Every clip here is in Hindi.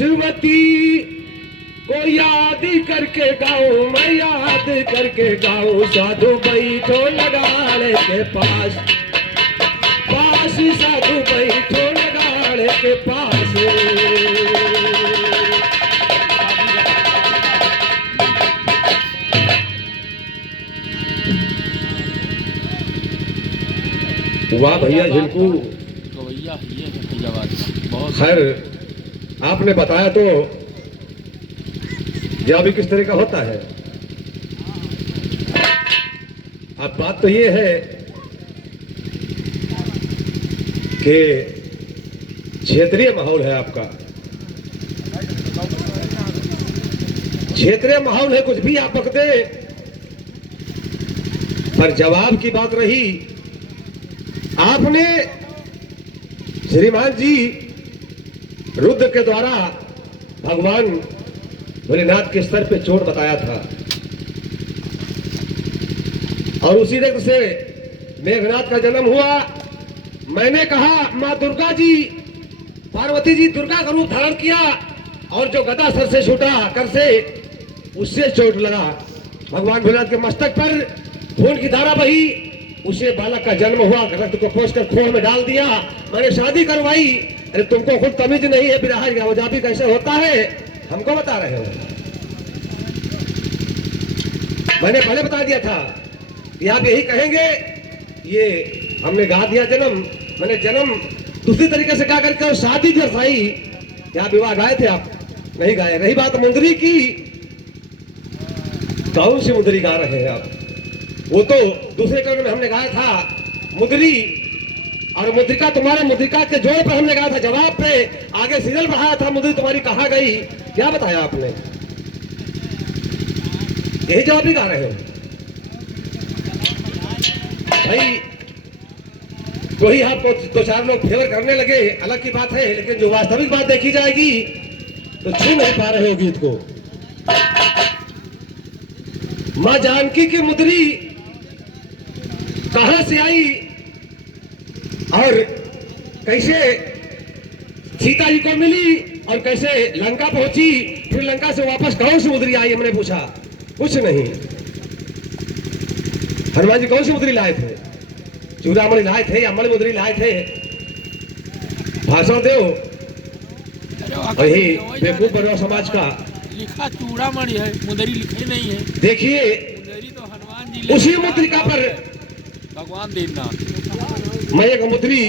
सरस्वती को याद करके गाओ, मैं याद करके गाओ। साधु बैठो लगाड़े के पास, पास साधु बैठो लगाड़े के पास। वाह भैया झिलकू, खैर आपने बताया तो यह भी किस तरह का होता है। अब बात तो ये है कि क्षेत्रीय माहौल है आपका, क्षेत्रीय माहौल है, कुछ भी आप बकते। पर जवाब की बात रही, आपने श्रीमान जी रुद्र के द्वारा भगवान भोलेनाथ के स्तर पे चोट बताया था, और उसी रक्त से मेघनाथ का जन्म हुआ। मैंने कहा माँ दुर्गा जी, पार्वती जी दुर्गा का रूप धारण किया, और जो गदा सर से छूटा कर से, उससे चोट लगा भगवान भोलेनाथ के मस्तक पर, खून की धारा बही, उसे बालक का जन्म हुआ, रक्त को पोंछकर खोह में डाल दिया। मैंने शादी करवाई। अरे तुमको खुद तमीज नहीं है, बिरहा गावजाबी कैसे होता है, हमको बता रहे हो। मैंने पहले बता दिया था कि आप यही कहेंगे, ये हमने गा दिया जन्म। मैंने जन्म दूसरी तरीके से गा करके शादी दर्शाई। क्या विवाह गाए थे आप? नहीं गाए। रही बात मुंदरी की, कौन सी मुंदरी गा रहे हैं आप? वो तो दूसरे कर्ण में हमने गाया था मुद्री, और मुद्रिका तुम्हारे मुद्रिका के जोड़ पर हमने गाया था जवाब पे। आगे सीरियल बढ़ाया था मुद्री तुम्हारी कहाँ गई, क्या बताया आपने? यही जवाब ही गा रहे हो भाई। कोई आपको दो चार लोग फेवर करने लगे अलग की बात है, लेकिन जो वास्तविक बात देखी जाएगी तो छू नहीं पा रहे हो गीत को। मां जानकी की मुद्री कहां से आई और कैसे सीता जी को मिली और कैसे लंका पहुंची, फिर लंका से वापस कौन सी मुद्री आई, हमने पूछा। कुछ नहीं। हनुमान जी कौन सी मुद्री लाए थे? चूड़ामणि लाए थे या मणि मुद्री लाए थे? भाषण दो। वही बेवकूफ बनो समाज का। लिखा चूड़ामणि है, मुद्री लिखे नहीं है। देखिए मुद्री तो हनुमान जी उसी मुद्रिका पर भगवान देवनाथ। मैं एक मुद्री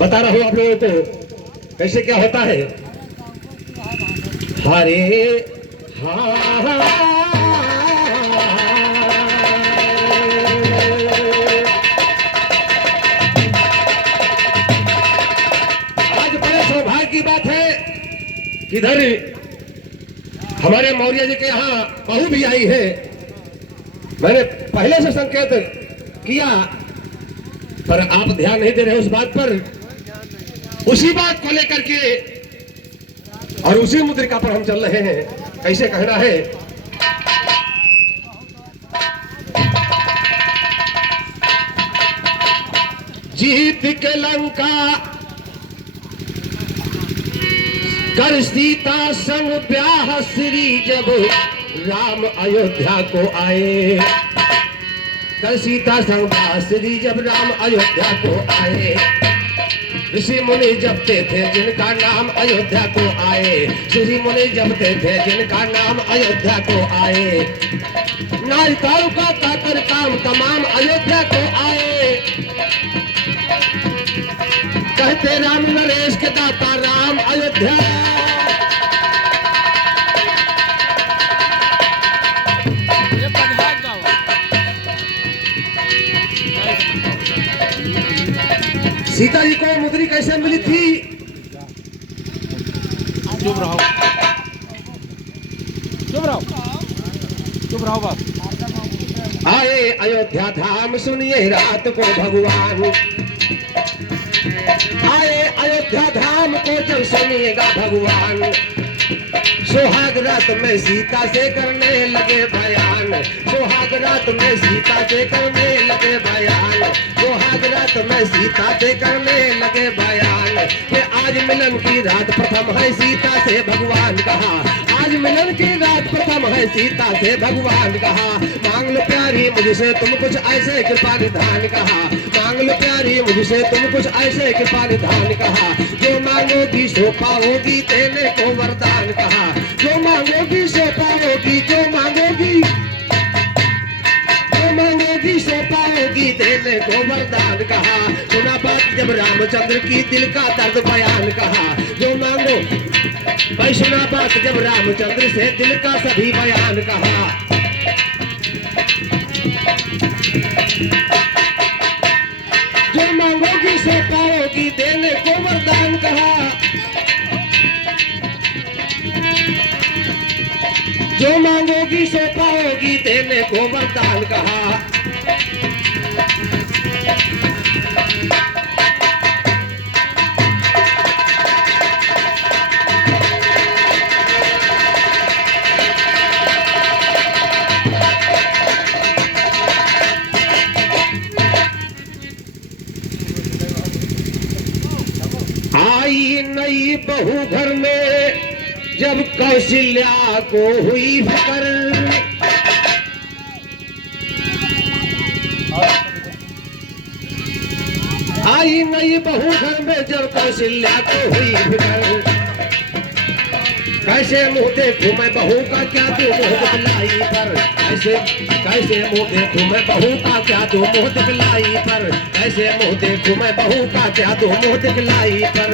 बता रहा हूं आप लोगों को कैसे क्या होता है। हरे आज बड़े सौभाग्य की बात है, इधर हमारे मौर्य जी के यहाँ बहू भी आई है। मैंने पहले से संकेत किया, पर आप ध्यान नहीं दे रहे उस बात पर। उसी बात को लेकर के और उसी मुद्रिका पर हम चल रहे हैं। कैसे कहना है, जीत के लंका कर सीता संग ब्याह श्री, जब राम अयोध्या को आए। कर सीता संग ब्याह श्री, जब राम अयोध्या को आए। ऋषि मुनि जपते थे जिनका नाम अयोध्या को आए। ऋषि मुनि जपते थे जिनका नाम अयोध्या को आए। नाज तारुका का कर काम तमाम अयोध्या को आए। कहते राम नरेश के दाता राम अयोध्या। सीता जी को मुद्री कैसे मिली थी? चुप रहो, चुप रहो, चुप रहो बाप। आए अयोध्या धाम सुनिए रात को भगवान। आए अयोध्या धाम को जब सुनिएगा भगवान। सुहाग रात में सीता से करने लगे बयान, सुहाग रात में सीता से करने लगे बयान, सुहाग रात में सीता से करने लगे बयान कि आज मिलन की रात प्रथम है सीता से भगवान कहा, आज मिलन की रात प्रथम है सीता से भगवान कहा। मांग लो प्यारी मुझसे तुम कुछ ऐसे कृपा निधान कहा, मांग लो प्यारी मुझसे तुम कुछ ऐसे कृपा निधान कहा। जो मांगोगी सो पाओगी देने को वरदान कहा, जो मांगोगी सो पाओगी, जो मांगोगी, जो मांगोगी सो पाओगी देने को वरदान कहा। सुना बात जब रामचंद्र की दिल का दर्द बयान कहा, जो मांगो भाई सुना बात जब रामचंद्र से दिल का सभी बयान कहा। जो मांगोगी सो पाओगी देने को वरदान कहा, जो मांगोगी सो पाओगी देने को वरदान कहा। आई नई बहू घर में जब कौशल्या को हुई फिक्र, आई नई बहू घर में जब कौशल्या को हुई फिक्र, कैसे मुंह देखूं मैं बहू का क्या तू मुंह दिखलाई पर, कैसे कैसे मुंह देखूं मैं बहू का क्या तू मुंह दिखलाई पर, कैसे मुंह देखूं मैं बहू का क्या तू मुंह दिखलाई पर।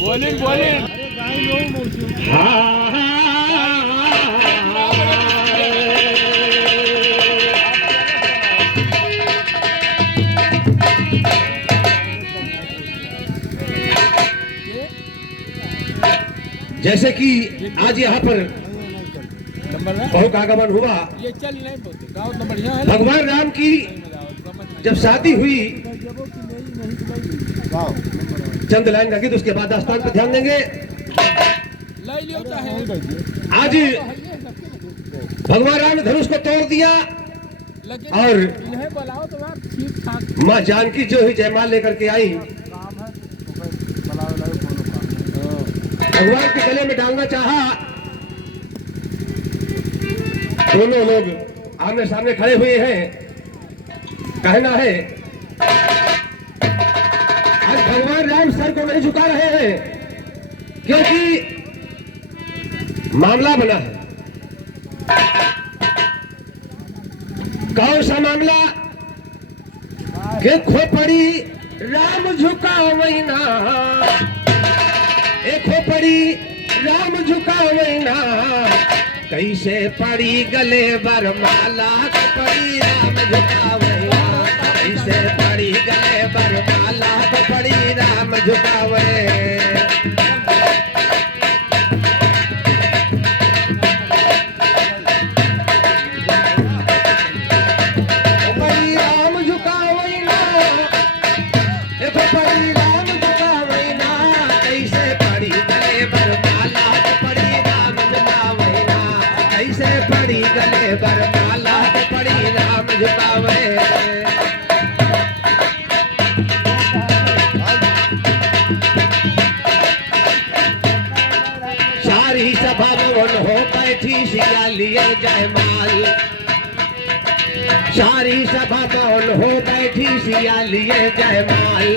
बोलिन बोलिन जैसे कि आज यहाँ पर बहू का आगमन हुआ, ये चल नहीं बोलते गाँव तो बढ़िया है। भगवान राम की जब शादी हुई, चंद लाइन लगी तो उसके बाद दास्तान पर ध्यान देंगे। आज भगवान राम ने धनुष को तोड़ दिया और माँ जानकी जो ही जयमाल लेकर के आई, भगवान के गले में डालना चाहा। दोनों लोग आमने सामने खड़े हुए हैं। कहना है आज भगवान राम सर को नहीं झुका रहे हैं क्योंकि मामला बना है। कौन सा मामला? के खोपड़ी राम झुका वैना, खोपड़ी राम झुका वैना, कैसे पड़ी गले बरमाला, खोपड़ी राम झुका वैना, कैसे पड़ी गले बरमाला, खोपड़ी राम झुका वैना। पड़ी गले बरमाला, पड़ी राम झुकावे। सारी सभा में हो बैठी सिया लिए जयमाल, सारी सभा में हो बैठी सिया लिए जयमाल,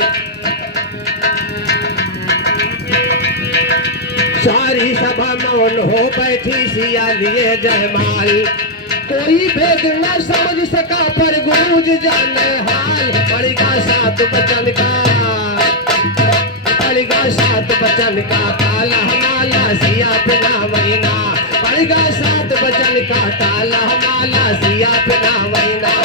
सारी सभा मौन हो बैठी सिया लिए जयमाल। कोई भेद न समझ सका पर गुरुज जाने हाल, पड़ेगा सात बचन का, पड़ेगा सात बचन का, ताला माला सिया पिना वैना, पड़ेगा सात बचन का, ताला माला सिया पिना वैना।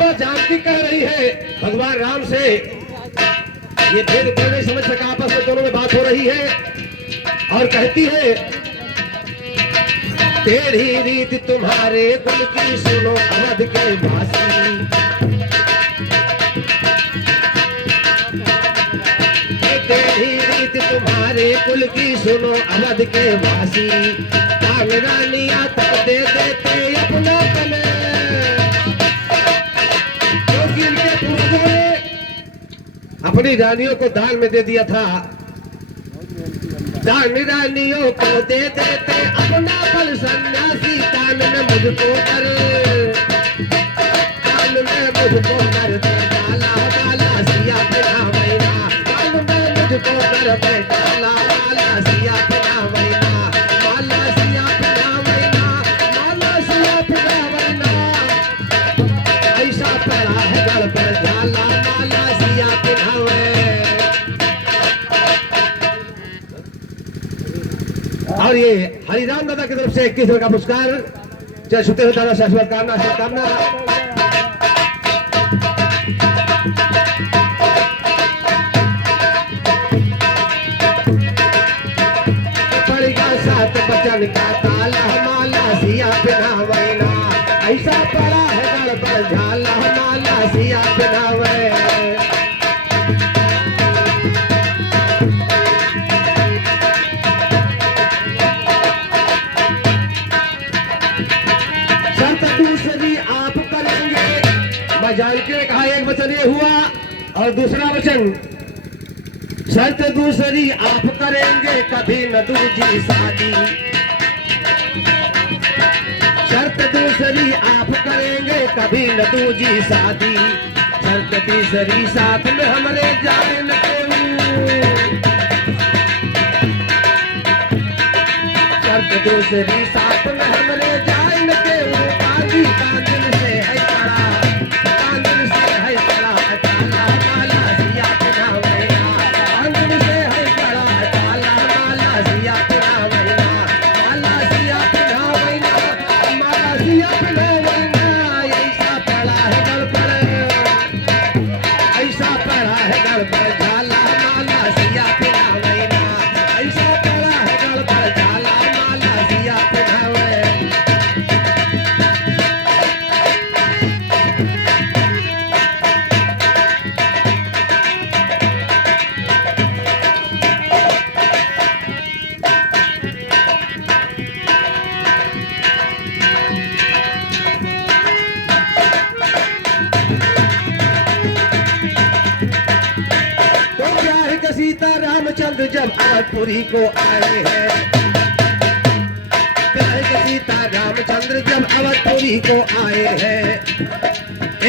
अब जानकी कह रही है भगवान राम से, ये भेद कोई नहीं समझ सका, आपस में दोनों में बात हो रही है और कहती है टेढ़ी रीत तुम्हारे कुल की सुनो अवध के वासी, टेढ़ी रीत तुम्हारे कुल की सुनो अवध के वासी, कान रानिया तक दे देते अपना पले, क्योंकि इनके पूर्वजों ने अपनी रानियों को दान में दे दिया था, दान रानियों को दे देते अपना फल सन्यासी, दान में मुझको कर, दान में मुझको कर दे डाला वाला सिया बिना मैना, दान में मुझको कर दे डाला वाला सिया बिना मैना, माला सिया बिना मैना, माला सिया बिना मैना, ऐसा पड़ा है गढ़ पर झाला माला सिया बिना मैना। और ये हरिराम दादा की तरफ से 21 का पुरस्कार, जय सुते हुए दादा शाश्वत कामना शुभकामना। पड़ेगा 7 बचन का ताला माला सिया बिना मैना, ऐसा पड़ा है गढ़ पर झाला माला सिया बिना मैना। दूसरी आप करेंगे, मैं जानकी ने कहा एक वचन ये हुआ और दूसरा वचन, शर्त दूसरी आप करेंगे कभी न दूजी शादी, शर्त दूसरी आप करेंगे कभी न दूजी शादी, शर्त तीसरी साथ में हमरे जाए न शर्त दूसरी साथ में हमरे जाए न कांदिल से है पड़ा, कांदिल से है पड़ा ताला माला सिया बिना मैना, कांदिल से है पड़ा ताला माला सिया बिना मैना, माला सिया बिना मैना, माला सिया बिना मैना, ऐसा पड़ा है गढ़ पर, ऐसा पड़ा है गढ़ पर झाला माला सिया बिना मैना, ऐसा पड़ा है गढ़ पर झाला माला सिया बिना मैना। सीता रामचंद्र जब अवधपुरी को आए हैं, सीता रामचंद्र जब अवधपुरी को आए हैं,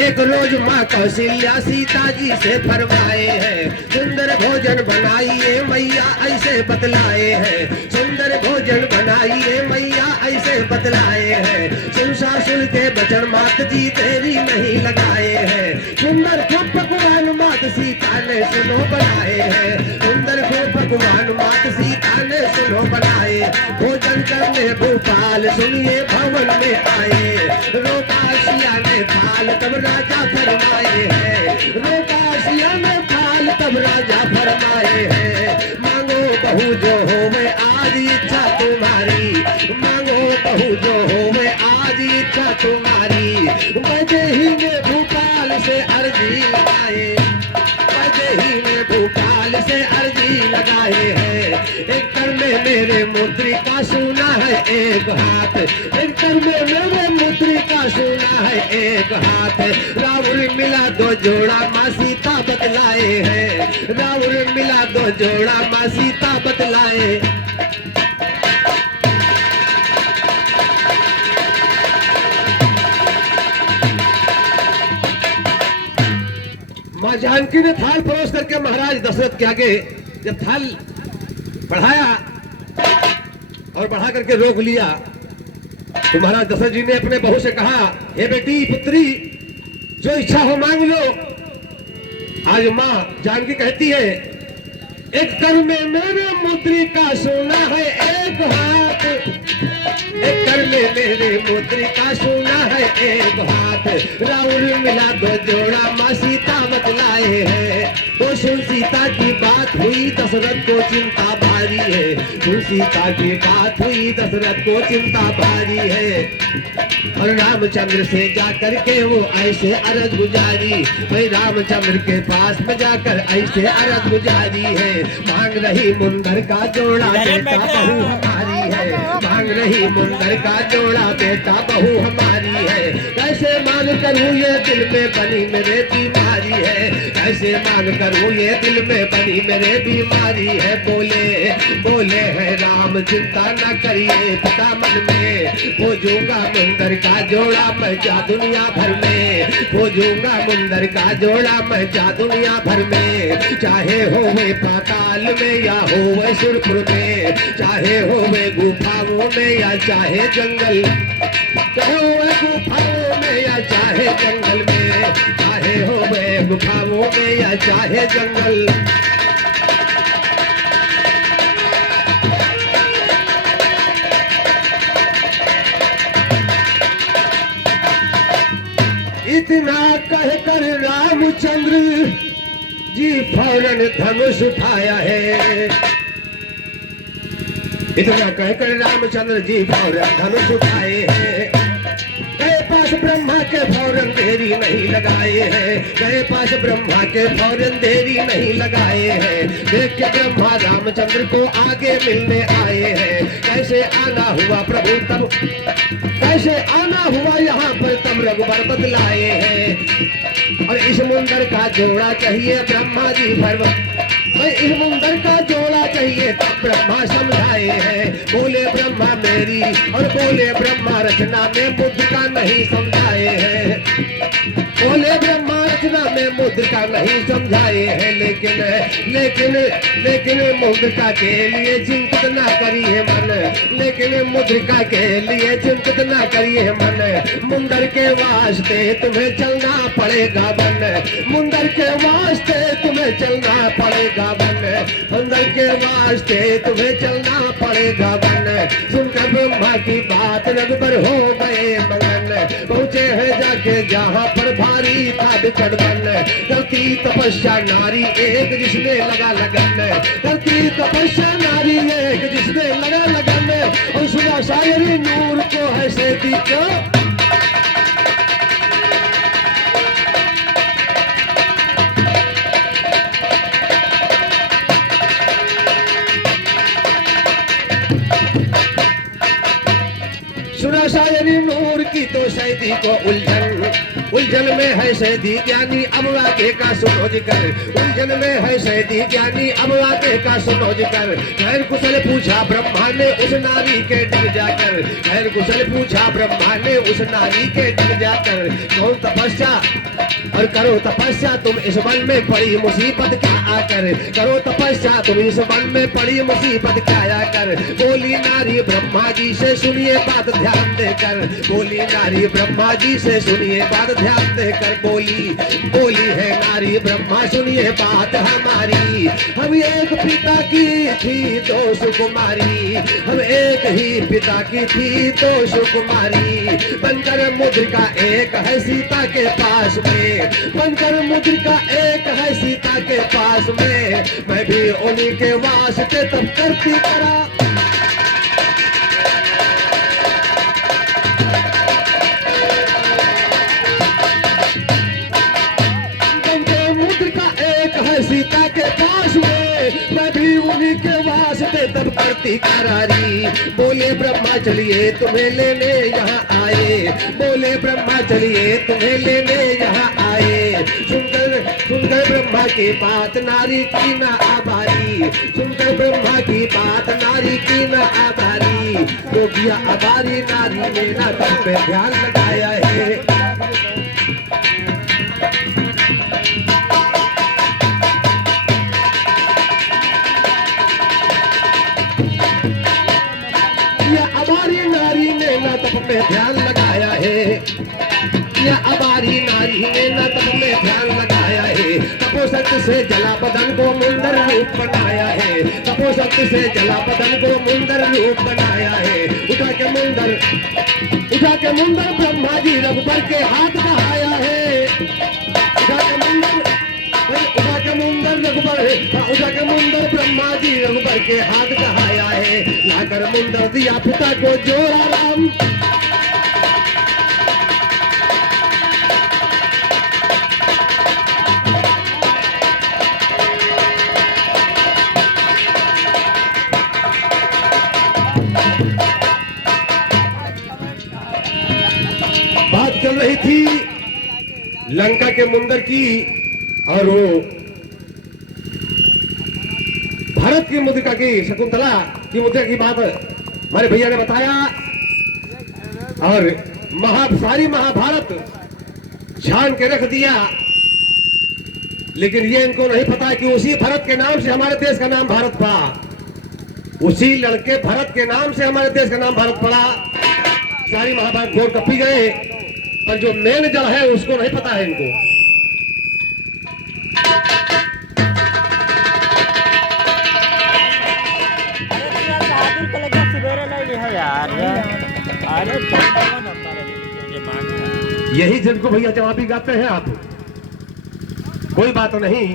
एक रोज माँ कौशल्या सीता जी से फरमाए हैं, सुंदर भोजन बनाइए मैया ऐसे बतलाए हैं, सुंदर भोजन बनाइए मैया ऐसे बतलाए हैं, सुन सासुर के बचन मात जी तेरी नहीं लगाए हैं, सुंदर खूब पकवान मात सीता ने सुनो बनाए हैं, सुंदर खूब पकवान मात सीता ने सुनो बनाए, भोजन करने भोपाल सुनिए भवन में आए, रोकासिया ने थाल तब राजा फरमाए हैं, रोकासिया ने थाल तब राजा फरमाए हैं, मांगो बहू जो हो मैं आज इच्छा तुम्हारी, मांगो बहू जो हो मैं आज इच्छा तुम्हारी, बजे ही में भोपाल से अर्जी लगाए, बजे ही में भोपाल से अर्जी लगाए हैं, एक कर में मेरे मुद्रिका सुना है एक हाथ, एक कर में मेरे मुद्रिका सुना है एक हाथ, रावण मिला दो जोड़ा माँ सीता बतलाए हैं, रावण मिला दो जोड़ा माँ सीता बतलाए। माँ जानकी ने थाल परोस करके महाराज दशरथ के आगे जब थाल बढ़ाया और बढ़ा करके रोक लिया, तो महाराज दशरथ जी ने अपने बहू से कहा, हे बेटी पुत्री जो इच्छा हो मांग लो। आज माँ जानकी कहती है, एक कर में मेरे मुद्रिका सोना है एक हाथ, एक कर ले मेरे मुद्रिका सुना है एक हाथ राउर मिला दो जोड़ा माँ सीता बतलाए है। तो सुन सीता की बात हुई दशरथ को चिंता भारी है। सुन सीता की बात हुई दशरथ को चिंता भारी है। और रामचंद्र से जाकर के वो ऐसे अरज गुजारी, भाई रामचंद्र के पास में जाकर ऐसे अरज गुजारी है। मांग रही मुंदर का जोड़ा बेटा बहू हमारी है। मांग रही मुंदर का जोड़ा बेटा बहू हमारी है। कैसे मान करूँ ये दिल में बनी मेरे बीमारी है। कैसे मान करूँ ये दिल में बनी मेरे बीमारी है। बोले बोले है राम चिंता न करिए पिता मन में। खोजूंगा मुंदर का जोड़ा मैं जा दुनिया भर में। खोजूंगा मुंदर का जोड़ा मैं जा दुनिया भर में। चाहे हो वे पाताल में या हो वे सुरपुर में। चाहे हो वे गुफाओं में या चाहे जंगल। चाहे हो वे गुफाओं में या चाहे जंगल में। चाहे हो वे गुफाओं में या चाहे जंगल। इतना कहकर रामचंद्र जी फौरन धनुष उठाया है। इतना कहकर रामचंद्र जी फौरन धनुष उठाए हैं। गए पास ब्रह्मा के फौरन देरी नहीं लगाए हैं। गए पास ब्रह्मा के फौरन देरी नहीं लगाए हैं। देख के ब्रह्मा रामचंद्र को आगे मिलने आए हैं। कैसे आना हुआ प्रभु तब, कैसे आना हुआ यहाँ पर तब रघुबर बतलाए हैं। और इस मुंदर का जोड़ा चाहिए ब्रह्मा जी भर, इस मुंदर का जोड़ा चाहिए तब ब्रह्मा समझाए हैं। बोले ब्रह्मा मेरी और बोले ब्रह्मा रचना में बुद्ध का नहीं समझाए हैं। बोले ब्रह्मा रचना में मुद्रिका नहीं समझाए हैं। लेकिन मुद्रिका के लिए चिंतित ना करिए मन। लेकिन मुद्रिका के लिए चिंतित ना करिए मन। मुंदर के वास्ते तुम्हें चलना पड़ेगा वन। मुंदर के वास्ते तुम्हें चलना पड़ेगा वन। मुंदर के वास्ते तुम्हें चलना पड़ेगा वन। सुनकर ब्रह्मा की बात रघुबर हो गए मगन। पहुँचे हैं जाके जहाँ पर भारी था बिकट बन। करती तपस्या नारी एक जिसने लगा लगन। करती तपस्या नारी एक जिसने लगा लगन। और सुना शायरी नूर को है सेती को। सुना शायरी नूर की तो सैदी को उलझन में है सैदी ज्ञानी अब आगे का सुनो जिकर। उलझन में है सैदी ज्ञानी अब आगे का सुनो जिकर। खैर कुशल पूछा ब्रह्मा ने उस नारी के डर जाकर। खैर कुशल पूछा ब्रह्मा ने उस नारी के डर जाकर। कौन तपस्या और करो तपस्या तुम इस वन में पड़ी मुसीबत क्या आकर। करो तपस्या तुम इस वन में पड़ी मुसीबत क्या आकर। बोली नारी ब्रह्मा जी से सुनिए बात ध्यान देकर। बोली नारी ब्रह्मा जी से सुनिए बात ध्यान देकर। बोली है नारी ब्रह्मा सुनिए बात हमारी। हम एक पिता की थी दो सुकुमारी। हम एक ही पिता की थी दो सुकुमारी। बनकर मुद्रिका एक है सीता के पास में। बनकर मुद्रिका एक है सीता के पास में। मैं भी उन्हीं के वास्ते तब करती करा। सीता के पास में मैं भी उन्हीं के वास्ते तब करती करारी। बोले ब्रह्मा चलिए तुम्हें लेने यहाँ आए। बोले ब्रह्मा चलिए तुम्हें लेने यहाँ आए। सुनकर ब्रह्मा की बात नारी की ना आबारी। सुनकर ब्रह्मा की बात नारी की ना आबारी। तो किया आबारी नारी ने ना तब पे ध्यान लगाया है। में ध्यान लगाया है। या अबारी नारी ने न तब में ध्यान लगाया है। तपोशक्ति से जला बदन को मुंदर रूप बनाया है। तपोशक्ति भारत से जला बदन को मुंदर रूप बनाया है। उठा के मुंदर ब्रह्मा जी रघुबर के हाथ बहाया है। उठा के मुंदर ब्रह्मा जी रघुबर के हाथ बहाया है। लाकर मुंदर दिया पिता को जोड़ा राम। बात चल रही थी लंका के मुंदर की और वो भारत की मुद्रिका की, शकुंतला की मुद्रिका की बात हमारे भैया ने बताया। और सारी महाभारत छान के रख दिया। लेकिन ये इनको नहीं पता कि उसी भरत के नाम से हमारे देश का नाम भारत पड़ा। उसी लड़के भरत के नाम से हमारे देश का नाम भारत पड़ा। सारी महाभारत घोर कपी गए, पर जो मेन जड़ है उसको नहीं पता है इनको। यही जिनको भैया जवाबी गाते हैं आप। कोई बात नहीं,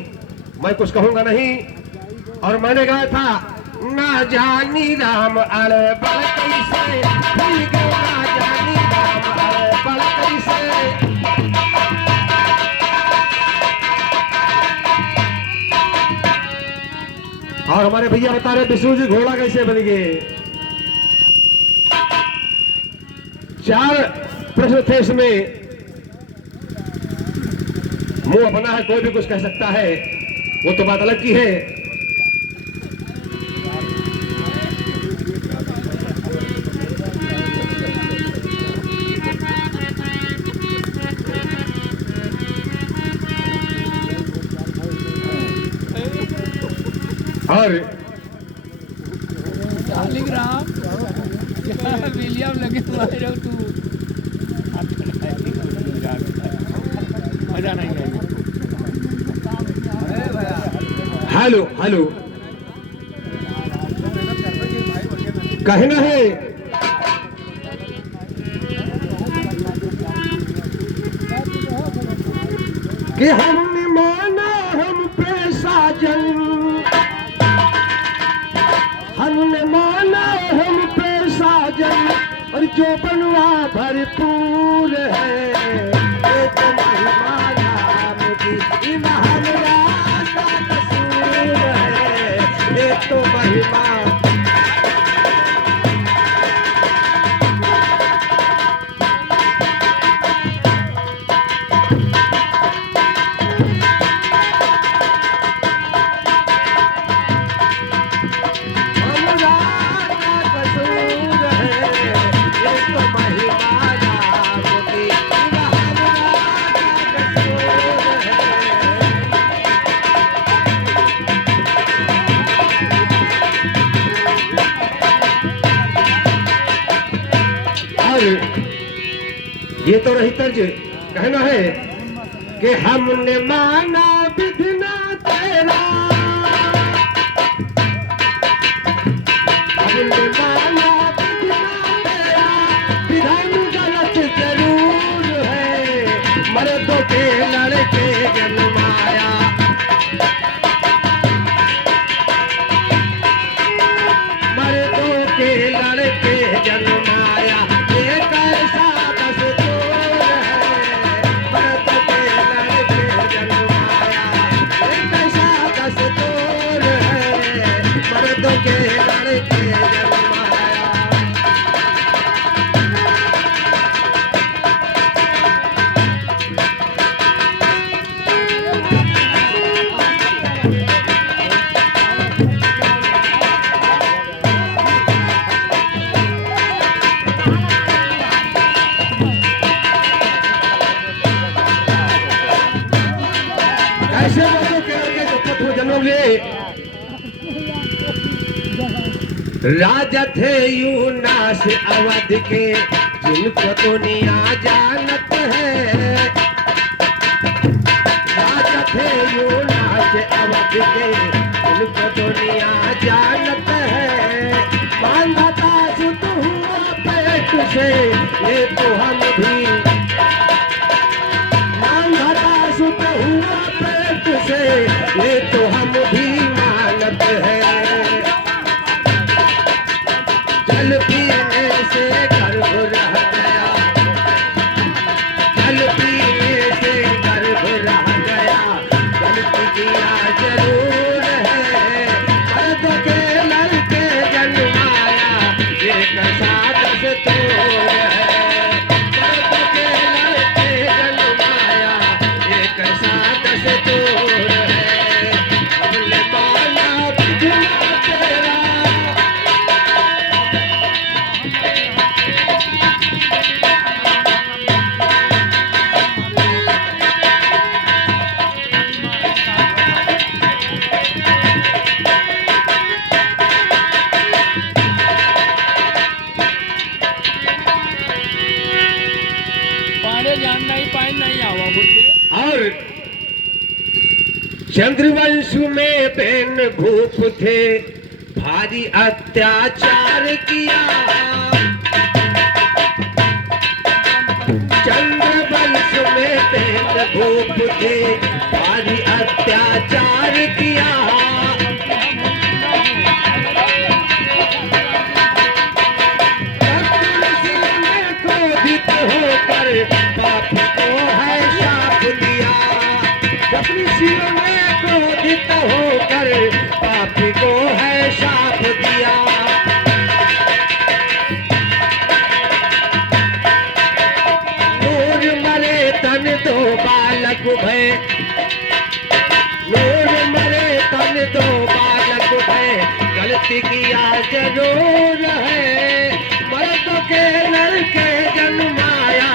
मैं कुछ कहूंगा नहीं। और मैंने गाया था ना जानी राम अरे बल कैसे, ना जानी राम अरे बल कैसे। और हमारे भैया बता रहे विष्णु जी घोड़ा कैसे बन गए। 4 प्रश्न थे इसमें। मुंह अपना है, कोई भी कुछ कह सकता है, वो तो बात अलग की है। और शालिग्राम विलियम लगे तुम्हारे तू मजा नहीं आएगी। हेलो हेलो कहना है कि हमने माना हम पे साजन, हमने माना हम पे साजन, और जो बनवा भरपूर है। ये तो महिमा राम की, महान राम का कसूर है। ये तो महिमा ये तो रही तर्ज। कहना है कि हमने माना विधना तेरा, हमने माना विधना तेरा, विधान गलत जरूर है। मर्दों के लड़के जन्माया, मर्दों के लड़के जन्माया। एक ऐसा के लड़के जन्माया। ऐसे लोगों के लड़के जो पत्थर जन्म लिए राजा थे यूनास अवध के, जिनको दुनिया जानत है। राजा थे यूनास अवध के, जिनको दुनिया जानत तो हम भी मांगता सुत हुआ पेट से ये तो हम भी मानत है। जल पीने से गर्भ रह गया, जल पीने से गर्भ रह गया, गलती किया जरूर है। मर्द के लड़के जन्माया ये कैसा दस्तूर है। मर्द के लड़के जन्माया ये कैसा दस्तूर है। हमने माना बिगड़ा तेरा, पाड़े जान नहीं पाए नहीं आवा बोलते और चंद्रवंश में बहन भूप थे, भारी अत्याचार किया। चंद्रवंश में बहन भूप थे, भारी अत्याचार किया। क्रोधित होकर पाप को है शाप दिया। ऋषियों ने क्रोधित होकर पापी को है शाप दिया। नूर मरे तन दो बालक भय, नूर मरे तन दो बालक भय, गलती किया जरूर है। मर्द के लड़के जन्माया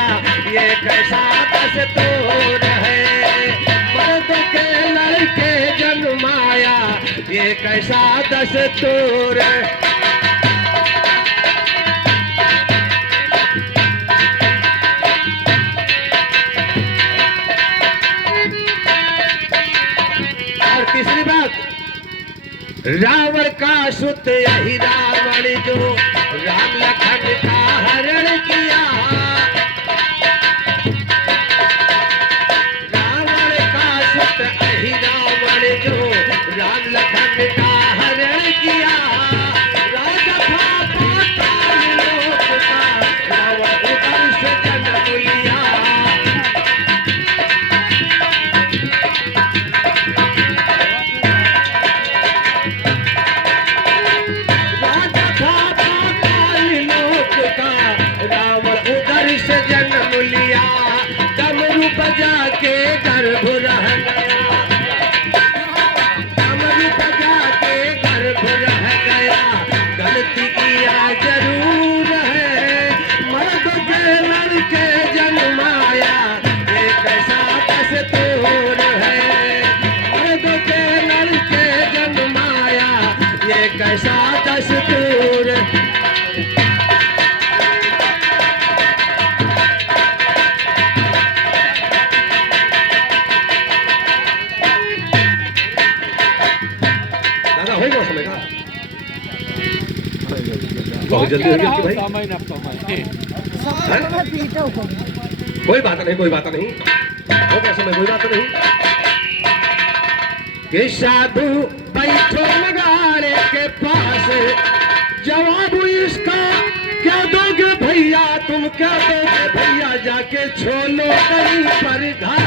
ये कैसा दस्तूर है। मर्द के लड़के जन्माया ये कैसा दस्तूर है। और तीसरी बात, रावण का सुत यही रावण जो राम लखन का हरण किया। रावण का सुत यही रावण जो राम लखन का हरण किया। राजा था पाताल लोक का, रावण उदर से जन्म लिया। राजा था पाताल लोक का, रावण उदर से जन्म लिया। डमरू बजा के गर्भ रह गया, डमरू बजा के गर्भ रह गया। गलती किया जरूर है। मर्द के लड़के जन्माया ये कैसा दस्तूर है। मर्द के लड़के जन्माया ये कैसा दस्तूर है। दादा हो गया समय का, बहुत जल्दी हो गया कि भाई। समय ना समय कोई बात नहीं, कोई बात नहीं, हो गया समय, कोई बात नहीं। कि साधु बैठो नगाड़े के पास, जवाब इसका क्या दोगे भैया, तुम क्या दोगे भैया, जाके छोलो कहीं पर घास।